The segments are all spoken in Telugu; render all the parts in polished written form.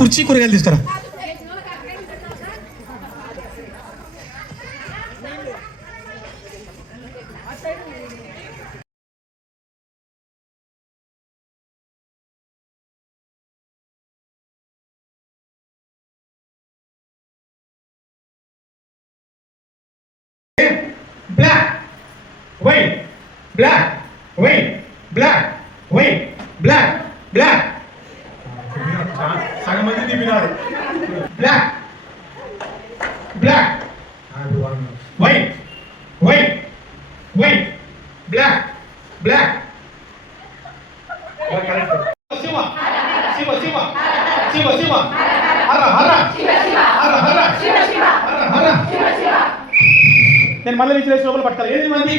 కుర్చీ కూరగాయలు తీసుకురా. Black, white, black, white, black, white, black, black. సగం మంది తిప్పినారు. Black, black, white, white, white, black, black. Shiva Shiva Shiva Shiva Shiva Hara Hara Hara Hara Hara హర. నేను మళ్ళీ నుంచి లోపల పడతాను. 8 మంది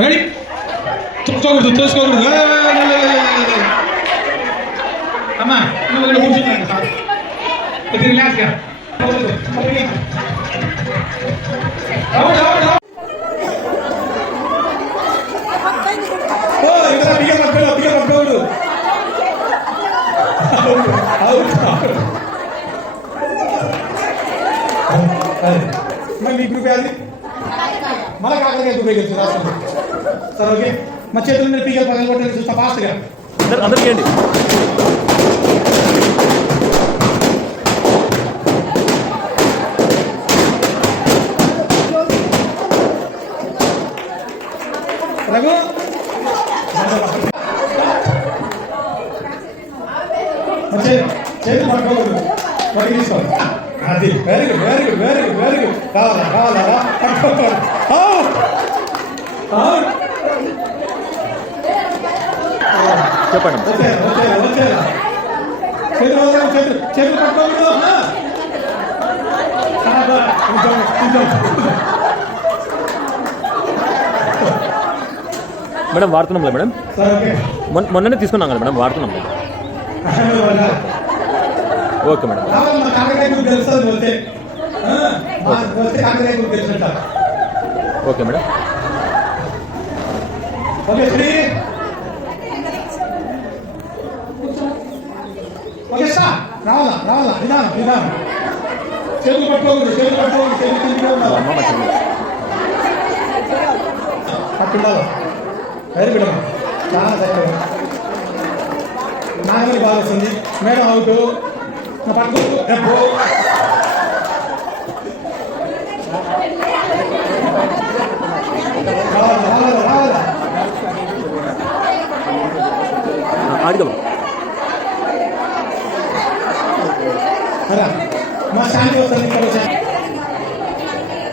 రెడీ తోసుకోకూడదు తోసుకోకూడదు. అమ్మా నువ్వు ఇక్కడ కూర్చున్నాను కొద్దిగా రిలాక్స్గా. పట్టుకోకూడదు. మళ్ళీ గ్రూప్ అది మళ్ళీ కాకరకాయ గ్రూప్ గెలిచి రాష్ట్రం. సరే ఓకే. మా చేతుల మీద పీకలు పగలు కొట్టేది చూస్తా ఫాస్ట్గా అందరికీ అండి. రఘు చేతులు పట్టుకోకూడదు. పట్టి తీసుకో. అది very good very good very good very good. కావాలా కావాలా పట్టుకోకూడదు. చెప్పండి. చేతులు పట్టుకోకూడదు. Madam వాడుతున్నాంలే madam. మొన్ననే తీసుకున్నాం కదా మేడం, వాడుతున్నాం. Okay madam. Okay madam. రావాలా రావాలా నిదానం నిదానం. చేతులు పట్టుకోకూడదు. చేతులు పట్టుకోకూడదు. పట్టుండాలి. వెరీ గుడ్ అమ్మా. చాలా చక్కగా నాగలి బాగా వస్తుంది. Madam out. పట్టుకోవద్దు. రావాలా రావాలా. మా శాంతి వస్తుంది.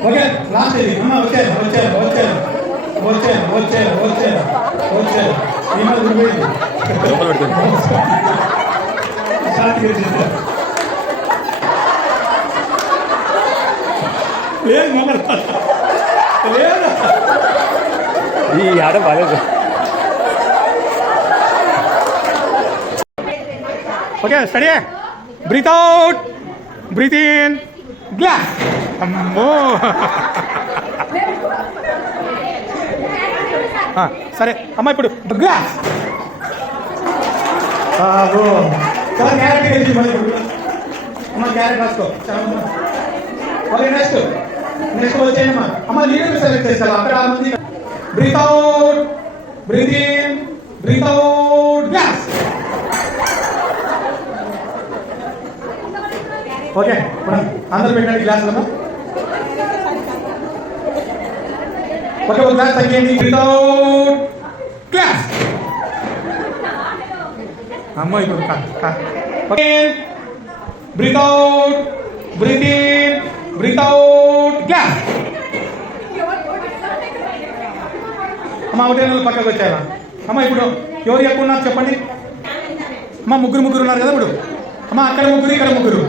ఓకే లాస్ట్ ఇది. అమ్మా వచ్చారు వచ్చారు వచ్చారు వచ్చారు వచ్చారు వచ్చారు వచ్చారు. లేదు లేదా ఈ ఆట బాగాలేదు. Okay study. Breathe out, breathe in, glass. అమ్మో సరే అమ్మ ఇప్పుడు గ్లాస్. చాలా క్యారెట్ వేసి అమ్మ క్యారెట్ రాసుకో. ఓకే నెక్స్ట్ నెక్స్ట్ వచ్చేయమ్మా. అమ్మ లీడర్ సెలెక్ట్ చేస్తారు. అక్కడ ఉంది. Breathe out, breathe in, breathe out, glass. Okay అందరూ పెట్టండి గ్లాసులమ్మా. ఓకే ఒక గ్లాస్ తగ్గింది. Breathe out, glass. అమ్మ ఇప్పుడు okay breathe out, breathe in, breathe out gap. అమ్మ ఒకటే నెలలు పక్కకు వచ్చారా అమ్మ? ఇప్పుడు ఎవరు ఎక్కువ ఉన్నారు చెప్పండి అమ్మ. ముగ్గురు ఉన్నారు కదా ఇప్పుడు అమ్మ. అక్కడ ముగ్గురు, ఇక్కడ ముగ్గురు.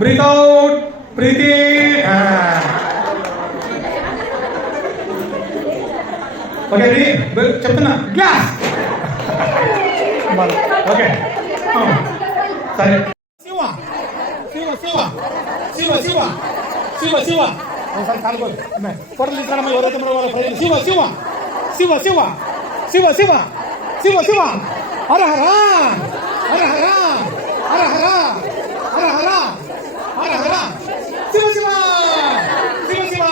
Breathe out, breathe in. Okay చెప్తున్నా గ్యాస్. ఓకే సరే. శివ శివ శివ శివ శివ శివ శివ ఒకసారి కాలుకోదు ఫోటోలు తీసుకురామ్మా ఎవరైతే శివ శివ శివ శివ శివ శివ శివ శివ హర హర హర హర హర హర హర హర హర హర శివ శివ శివ శివ.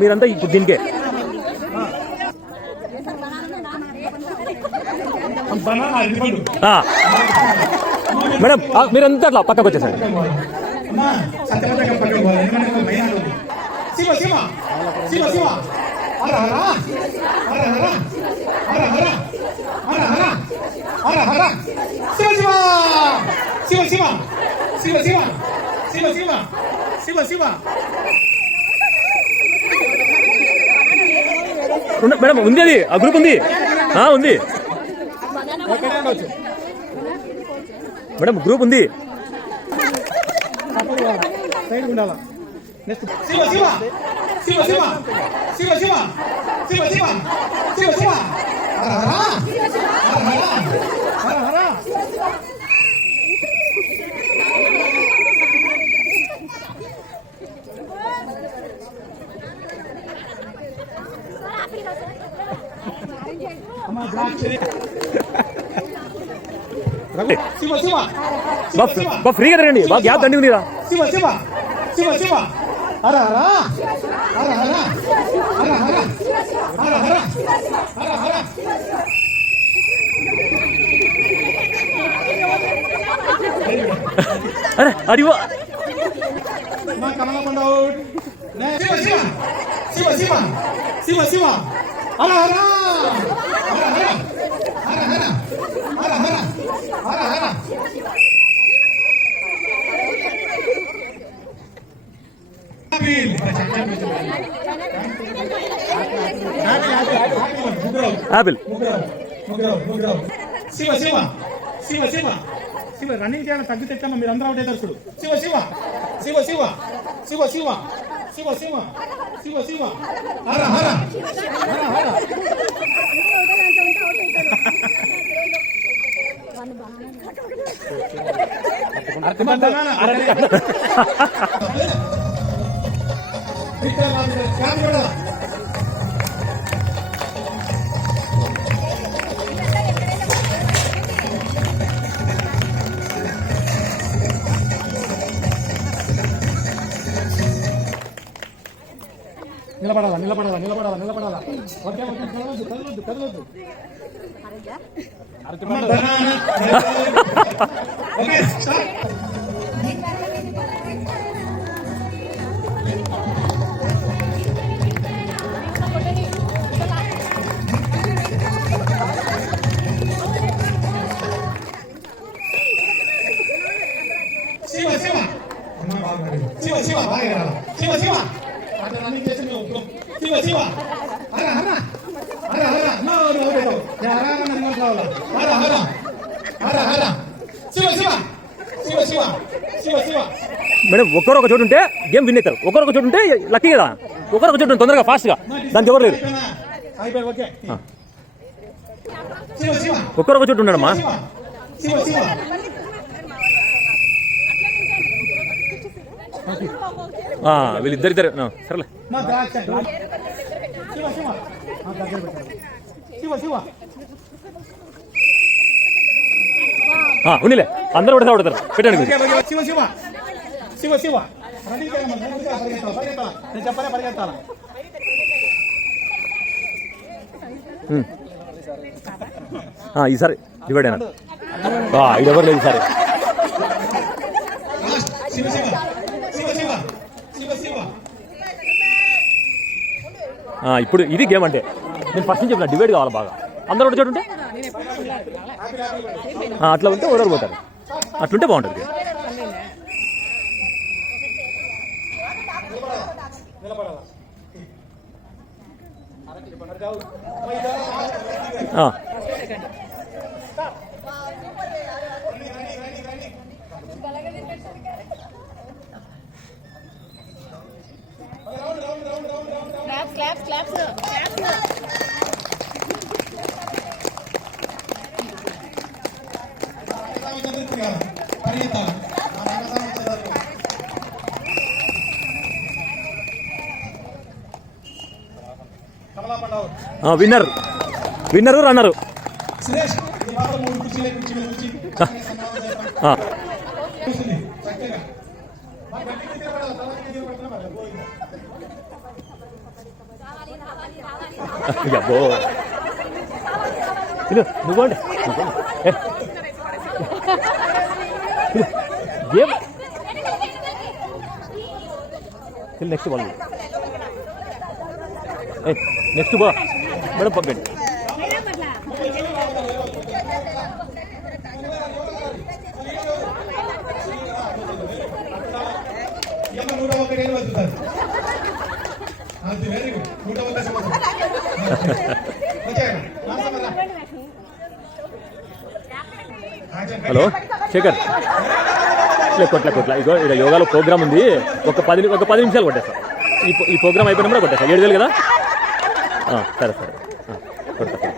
మీరంతా ఇప్పుడు దీనికే మేడం మీరంతా అట్లా పక్కకు వచ్చేసండి. శివ శివ శివ శివ హర హర హర హర హర హర హర హర హర హర శివ శివ శివ శివ శివ శివ శివ శివ శివ శివ. మేడం ఉంది, అది ఆ గ్రూప్ ఉంది ఉంది మేడం, గ్రూప్ ఉంది. శివ శివ శివ శివ శివ శివ శివ శివ శివ శివ హర హర హర హర హర హర. శివ శివ బాగా ఫ్రీగా తిరగండి, బాగా గ్యాప్ దండి ఉంది. శివ శివ శివ శివ హర హర హర హర హర హర హర హర హర హర. అరే అడివో కమలకొండ. శివ శివ శివ శివ శివ శివ హర హర హర హర హర హర హర హర హర హర. ఆపిల్. శివ శివ శివ శివ శివ. రన్నింగ్ చేయాలని తగ్గితే మీరు అందరూ ఒకటే దర్శకుడు. శివ శివ శివ శివ శివ శివ శివ శివ శివ శివ హర హర హర హర. నిలబడాలా నిలబడాలా నిలబడాలా నిలబడాలా. ఓకే ఓకే కదలొద్దు కదలొద్దు కదలొద్దు. Okay start. శివ శివ శివ శివ బాగా శివ శివ అట్లా రన్నింగ్ చేసి శివ శివ హర హర హర హర. హర హర హర హర శివ శివ శివ శివ శివ శివ. మేడం ఒక్కరు ఒక చోటు ఉంటే గేమ్ విన్ అవుతారు, ఒకరు ఒక చోటు ఉంటే లక్కీ కదా. ఒకరు ఒక చోటు తొందరగా ఫాస్ట్గా, దానికి ఎవరు లేరు. ఒక్కరు ఒక చోటు ఉండడమ్మా. శివ శివ వీళ్ళిద్దరిద్దరు సరేలే. ఉన్నిలే అందరూ ఒకటే పడతారు, పెట్టండి. శివ శివ శివ శివ నేను చెప్పలే పరిగెత్తాలా. ఈసారి డివైడ్ అయినా ఇది ఎవరు లేదు ఈసారి. శివ శివ శివ శివ శివ శివ ఇప్పుడు ఇది గేమ్ అంటే నేను ఫస్ట్ నుంచి చెప్పిన డివైడ్ కావాలి బాగా అందరూ ఒకటి చోటు ఉంటే అట్లా ఉంటే ఎవరెవరు పోతారు అట్లుంటే బాగుంటుంది Claps. విన్నరు రన్నరు అబ్బో నువ్వు గేమ్ నెక్స్ట్ వాళ్ళు నెక్స్ట్ బా మేడం పంపండి హలో శేఖర్ కొట్ల ఇగో ఇక్కడ యోగాలో ప్రోగ్రామ్ ఉంది ఒక 10 నిమిషాలు కొట్టేస్తా ఈ ప్రోగ్రామ్ అయిపోయినా కూడా కొట్టేస్తా 7,000 కదా సరే కొడతా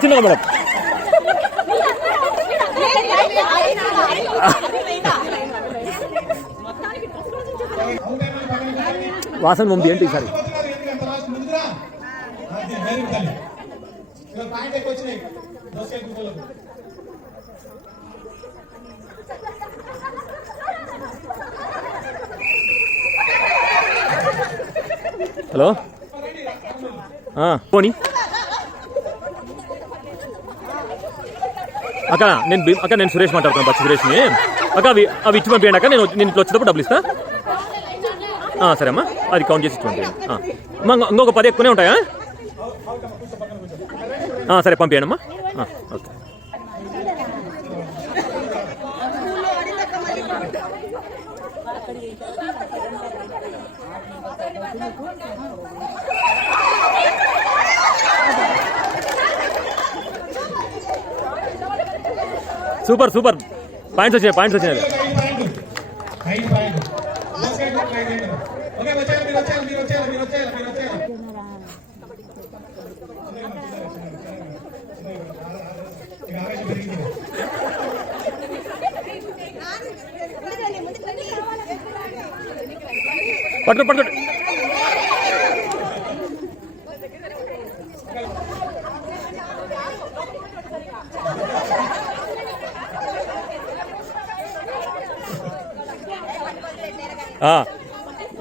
చిన్నగా మేడం వాసన పంపి ఏంటి ఈసారి హలో పోనీ అక్క నేను సురేష్ మాట్లాడుతున్నాను బచ్చి సురేష్ని అక్క అవి ఇచ్చి పంపించండి అక్క నేను ఇంట్లో వచ్చేటప్పుడు డబ్బులు ఇస్తా సరే అమ్మా అది కౌంట్ చేసి ఇచ్చి పంపించండి ఇంకొక 10 ఎక్కువనే ఉంటాయా సరే పంపించండి అమ్మా ఓకే సూపర్ పాయింట్స్ వచ్చాయి పట్టు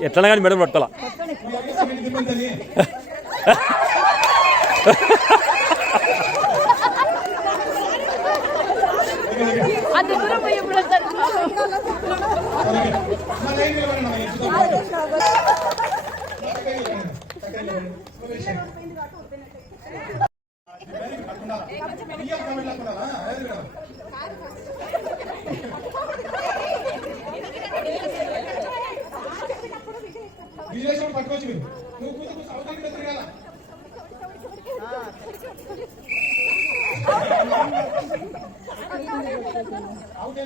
ఎట్లా కానీ మేడం పట్టుకోవాలా పట్టుకోవచ్చు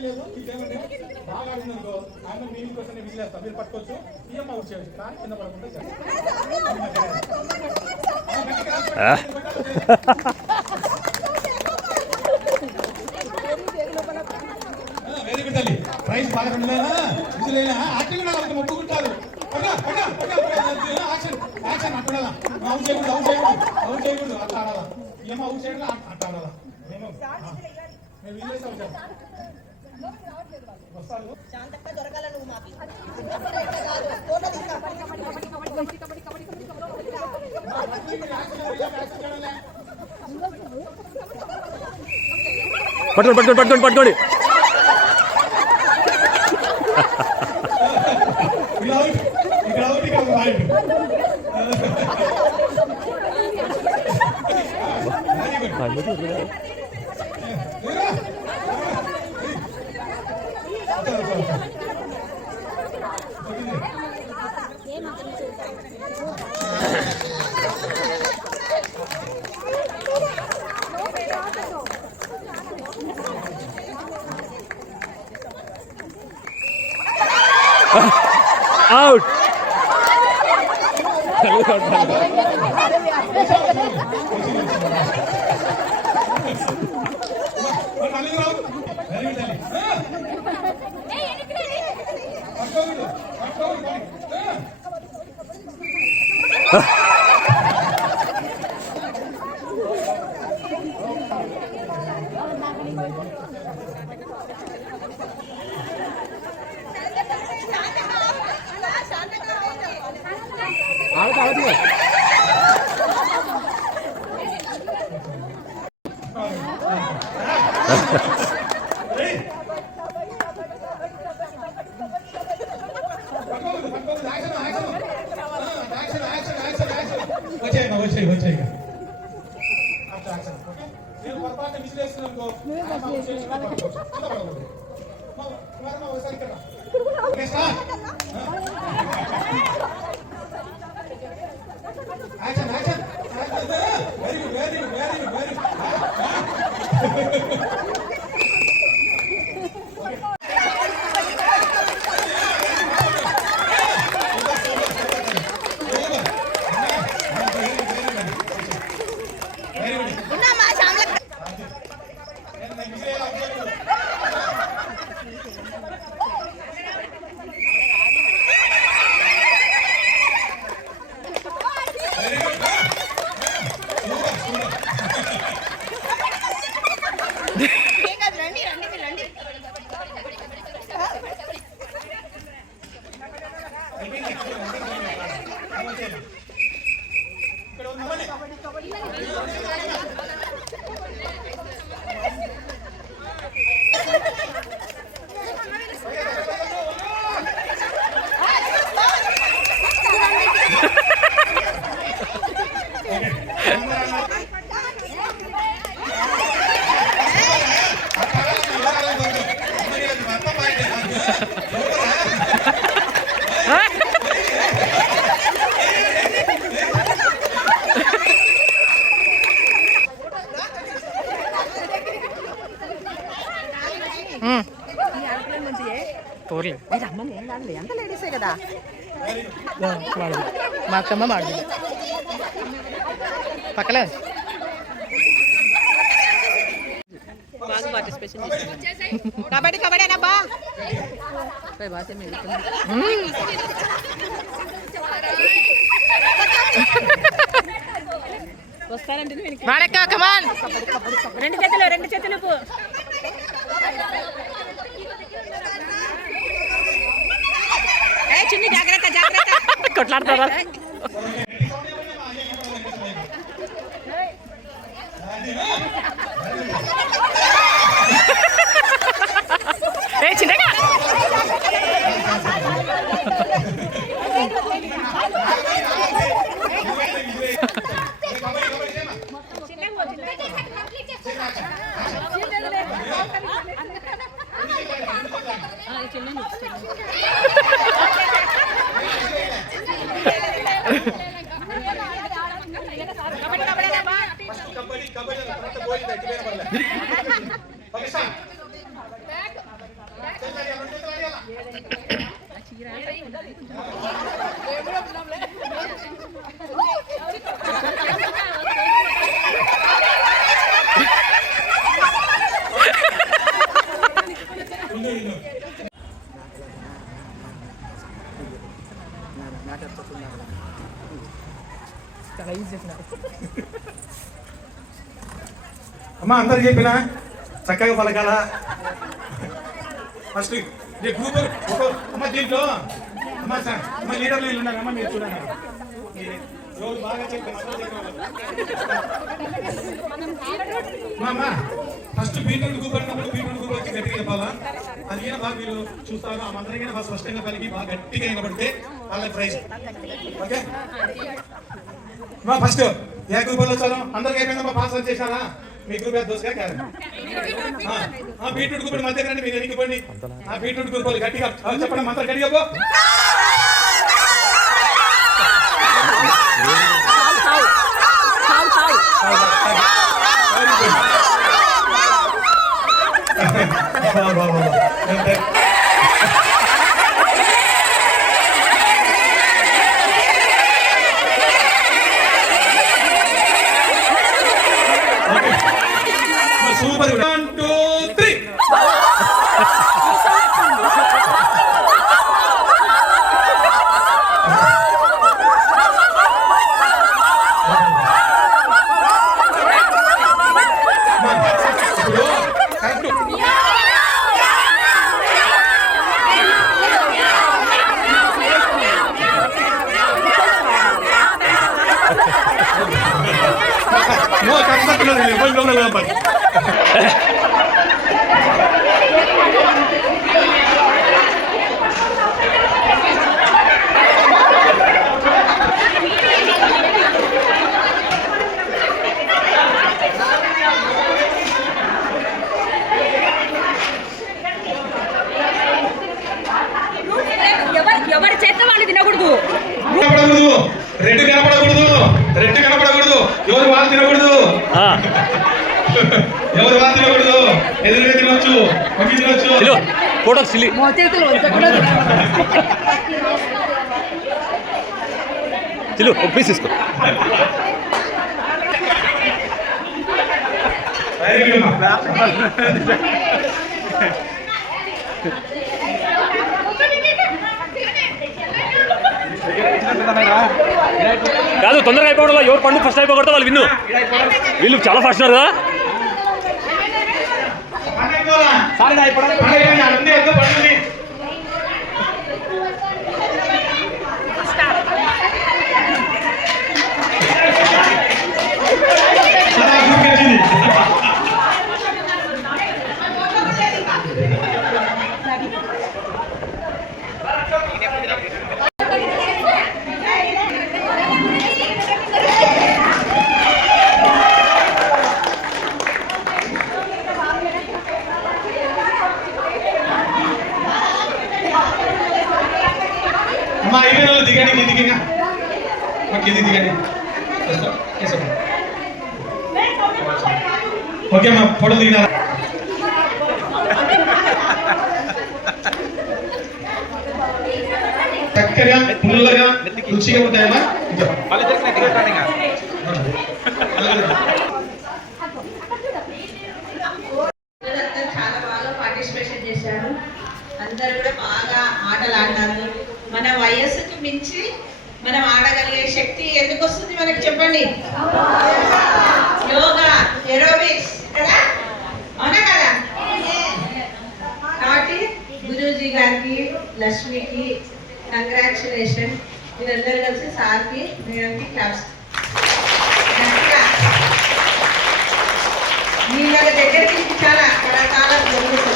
లేదు ఇదేమంటే బాగా ఆడిందనుకో ఆయన మీనింగ్ కోసం నేను విసిలేస్తాను మీరు పట్టుకోవచ్చు ఈఎం అవుట్ చేయవచ్చు కానీ కింద పడకుండా వెరీ గుడ్ తల్లి ప్రైజ్ బాగా విసిలేనా యాక్టింగ్ ఉండాలి మొక్కుకుంటారు యాక్షన్ యాక్షన్ అట్లా అవుట్ చేయకూడదు అవుట్ చేయకూడదు అట్లా ఆడాలా ఏమో అవుట్ చేయడం అట్లా ఆడాలా మేము విసిలేసాం వస్తాను శాంతక్క దొరకాల నువ్వు మాకు పట్టుకోండి అవుట్ వచ్చాయి నేను పొరపాటు విసిలేస్తున్నానుకో ఒకసారి ఇక్కడ action action very good very good very good very ఎంత లేడీసే కదా మా అత్తమ్మ మాడు పక్కలే బాగా పార్టిసిపేషన్ చేశాను కబడ్డీ కబడ్డీనబ్బా వస్తానంటే రెండు చేతులు చిన్ని జాగ్రత్త జాగ్రత్త కొట్లాడతారా చిన్నగా కబడ్డీ కబడ్డీ అమ్మా అందరు చెప్పినా చక్కగా పలకాల. ఫస్ట్ గ్రూప్ అమ్మ దీంట్లో అమ్మ అమ్మ లీడర్లు వీళ్ళు ఉన్నారు. అమ్మ మీరు చూడండి, రోజు బాగా అమ్మ ఫస్ట్ బీట్రూట్ గ్రూప్ అన్నప్పుడు బీట్రూట్ గ్రూప్ వచ్చి గట్టిగా చెప్పాలా. అది అయినా బాగా మీరు చూస్తారు. ఆ మందరికైనా ఫస్ట్ స్పష్టంగా కలిగి బాగా గట్టిగా నిలబడితే వాళ్ళకి ప్రైజ్. ఓకే ఫస్ట్ ఏ గ్రూప్ వాళ్ళు వచ్చారు? అందరికి అయిపోయిందమ్మా, పాస్ చేశారా? మీ గ్రూప్ దోసుగా కాదు. బీట్రూట్ గ్రూప్ మధ్య రండి, మీరు ఎన్నికపోండి. ఆ బీట్రూట్ గ్రూప్ వాళ్ళు గట్టిగా చెప్పండి, మంత్రం గట్టిగా పో. Super. 1 2 3 No, kata no, belum lambat. ఎవరి చేత వాళ్ళు తినకూడదు. రెడ్ కనపడకూడదు, రెడ్ కనపడకూడదు. ఎవరు వాళ్ళు తినకూడదు, ఎవరు వాళ్ళు తినకూడదు. ఎదురుగా తినవచ్చు, పక్కి తినవచ్చు. ఫోటో సిలి చిలు పీస్ తీసుకో. కాదు, తొందరగా అయిపోవడం, ఎవరు పండు ఫస్ట్ అయిపోకూడదు వాళ్ళు విన్ను. వీళ్ళు చాలా ఫాస్ట్ ఉన్నారు కదా. అమ్మా అయిపోయిన దిగండి, దిగిగా ఇది దిగండి. ఓకే అమ్మా, ఫోటో దిగినా. చక్కగా పుల్లగా రుచిగా ఉంటాయమ్మా. చాలా బాగా పార్టిసిపేషన్ చేశారు. అందరూ కూడా బాగా ఆటలు ఆడినారు. మన వయస్సుకి మించి మనం ఆడగలిగే శక్తి ఎందుకు వస్తుంది మనకి చెప్పండి? యోగా, ఎరోబిక్స్ కదా, అవునా కదా? కాబట్టి గురూజీ గారికి, లక్ష్మికి కంగ్రాచులేషన్. మీరందరూ కలిసి సార్కి, మేడంకి క్లాప్స్. మీ దగ్గరికి చాలా చాలా జరుగుతుంది.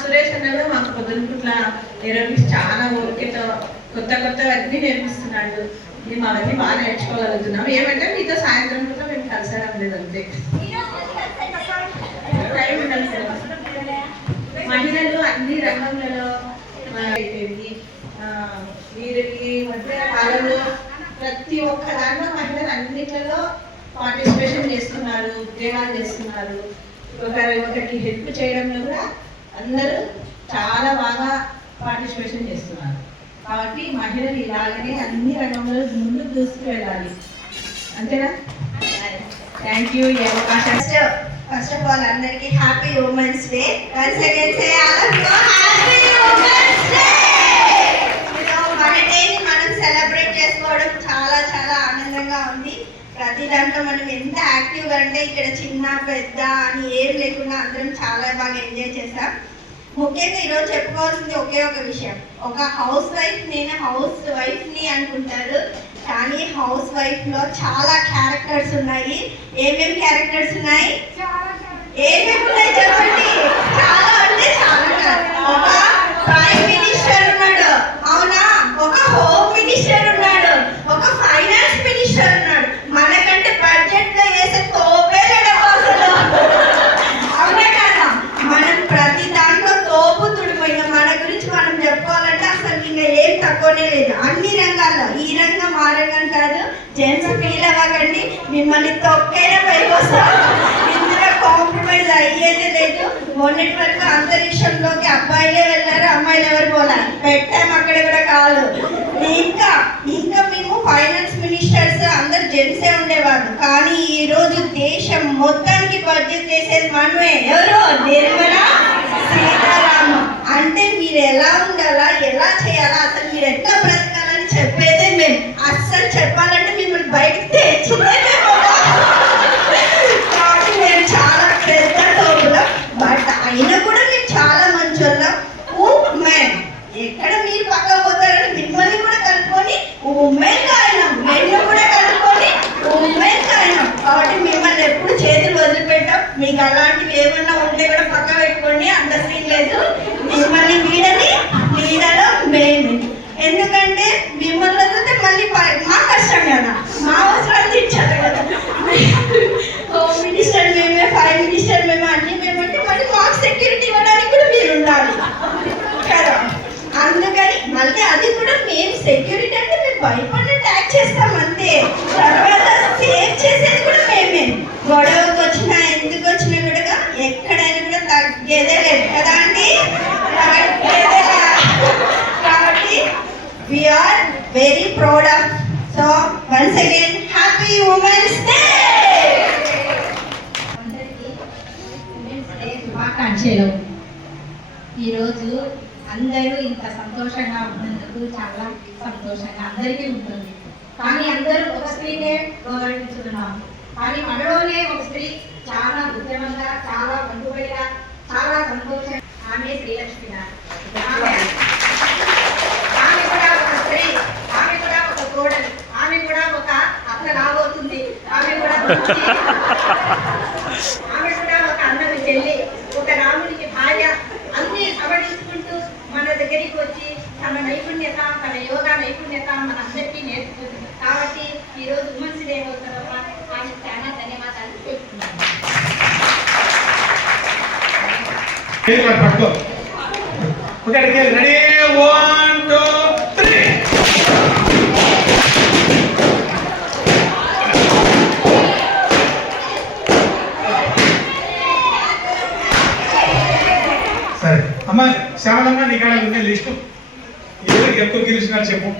సురేష్ అన్నాడు మాకు పొద్దునపూట్ల ఎరోబిక్స్ చాలా ఓపికతో కొత్తవన్నీ నేర్పిస్తున్నాడు. మేము అవన్నీ బాగా నేర్చుకోగలుగుతున్నాం. ఏమంటే మీతో సాయంత్రం పూట మేము కలిసడం లేదు, అంతే. టైం ఉండాలి సార్. మహిళలు అన్ని రంగంలో వీరికి మధ్య కాలంలో ప్రతి ఒక్క దాంట్లో మహిళలు అన్నిట్లలో పార్టిసిపేషన్ చేస్తున్నారు, ఉద్యోగాలు చేస్తున్నారు. ఒకరికి హెల్ప్ చేయడంలో కూడా అందరూ చాలా బాగా పార్టిసిపేషన్ చేస్తున్నారు. కాబట్టి మహిళలు ఇలాగనే అన్ని రంగంలో ముందుకు దూసుకు వెళ్ళాలి, అంతేనా? Thank you. ఈ అవకాశం ఫస్ట్ ఆఫ్ ఆల్ అందరికి happy women's day. Once again సే హ్యాపీ ఉమెన్స్ డే. మన డేని మనం సెలబ్రేట్ చేసుకోవడం చాలా చాలా ఆనందంగా ఉంది. ప్రతి దాంట్లో మనం ఎంత యాక్టివ్గా అంటే ఇక్కడ చిన్న పెద్ద అని ఏం లేకుండా అందరం చాలా బాగా ఎంజాయ్ చేస్తాం. ముఖ్యంగా ఈరోజు చెప్పుకోవాల్సింది ఒకే ఒక విషయం. ఒక హౌస్ వైఫ్, నేను హౌస్ వైఫ్ని అనుకుంటారు, కానీ హౌస్ వైఫ్లో చాలా క్యారెక్టర్స్ ఉన్నాయి. ఏమేమి క్యారెక్టర్స్ ఉన్నాయి? ఏమేమి ఉన్నాయి చెప్పండి. చాలా అంటే చాలా. ఒక ప్రైమ్ మినిస్టర్ ఉన్నాడు, అవునా? ఒక హోమ్ మినిస్టర్ ఉన్నాడు, ఒక ఫైనాన్స్ మినిస్టర్ ఉన్నాడు. మనకంటే బడ్జెట్ లో వేసే తోపే లేడబ్బా అసలు, అవునా కదా? మనం ప్రతి దాంట్లో తోపు తుడిపోయిన మన గురించి మనం చెప్పుకోవాలంటే అసలు ఇంకా ఏం తక్కువనే లేదు. అన్ని రంగాల్లో, ఈ రంగం ఆ రంగం కాదు. జెంట్స్ ఫీల్ అవ్వకండి, మిమ్మల్ని తొక్కైనా పైకి వస్తాం. ఇందులో కాంప్రమైజ్ అయ్యేదే లేదు. మొన్నటి వరకు అంతరిక్షంలోకి అబ్బాయిలే వెళ్ళారు, అమ్మాయిలు ఎవరు పోలా. పెట్టాము అక్కడ కూడా కాదు. ఇంకా ఇంకా మేము ఫైనాన్స్ మినిస్టర్స్ అందరు జెంట్సే ఉండేవాళ్ళు, కానీ ఈ రోజు దేశం మొత్తానికి బడ్జెట్ చేసేది మనమే. ఎవరు? నిర్మలా సీతారామన్. అంటే మీరు ఎలా ఉండాలా, ఎలా చేయాలా, అసలు మీరు ఎట్లా బ్రతకాలని చెప్పేదే మేము. అస్సలు చెప్పాలంటే మిమ్మల్ని బయటకు తెచ్చిందే మేము. కాబట్టి మేము చాలా పెద్ద తోపులం, బట్ అయినా కూడా మేము చాలా మంచి వాళ్ళం. ఉమెన్ ఎక్కడ మీరు పక్క పోతారని మిమ్మల్ని కూడా కలుపుకొని ఉమెన్ కాయనం, మెన్ను కూడా కలుపుకొని ఉమెన్ కాయనం. కాబట్టి మిమ్మల్ని ఎప్పుడు చేతులు వదిలిపెట్టాం. మీకు అలాంటివి ఏమన్నా ఉంటే కూడా పక్క పెట్టుకోండి, అంత సీన్ లేదు. మిమ్మల్ని వీడని వీడలో మేము, ఎందుకంటే మిమ్మల్ని వదిలితే మళ్ళీ మా కష్టం కదా, మా అవసరాలు తీర్చాలి కదా. హోమ్ మినిస్టర్ మేమే, ఫైవ్ మినిస్టర్ మేమే, అన్ని మేమంటే మళ్ళీ మాకు సెక్యూరిటీ ఇవ్వడానికి కూడా మీరు ఉండాలి కదా. అందుకని మళ్ళీ అది కూడా మేము సెక్యూరిటీ అంటే మేము భయపడిన ట్యాక్ చేస్తాం అంతే. తర్వాత సేవ్ చేసేది కూడా మేమే. గొడవకు వచ్చినా ఎందుకు వచ్చినా కూడా ఎక్కడైనా కూడా తగ్గేదే లేదు కదా అండి, తగ్గేదే లేదు. కాబట్టి we are very proud of. So once again happy women's day. శుభాకాంక్షలు. ఈరోజు అందరూ ఇంత సంతోషంగా ఉన్నందుకు చాలా సంతోషంగా అందరికీ ఉంటుంది. కానీ అందరూ ఒక స్త్రీనే గౌరవించుతున్నాము. కానీ మనలోనే ఒక స్త్రీ చాలా ఉద్యమంగా, చాలా బంధువులుగా, చాలా సంతోషంగా, ఆమె శ్రీలక్ష్మి గారు. ఆమె కూడా ఒక స్త్రీ, ఆమె కూడా ఒక కోడలు, ఆమె కూడా ఒక అత్త రాబోతుంది, ఆమె కూడా ఒక అన్నది చెల్లి, ఒక రామునికి భార్య, అన్ని సవరించుకుంటూ మన దగ్గరికి వచ్చి తన నైపుణ్యత, తన యోగా నైపుణ్యత మన అందరికీ నేర్పుతుంది. కాబట్టి ఈరోజు ఉమెన్స్ డే అవుతారమ్మ, ఆమెకు చాలా ధన్యవాదాలు చెప్తున్నాను. రెడీ 1 2 3. సరే అమ్మ, శ్యామలమ్మ నీ కాడ ఉండే లిస్టు ఎవరికి ఎక్కువ గెలిచినారు చెప్పు.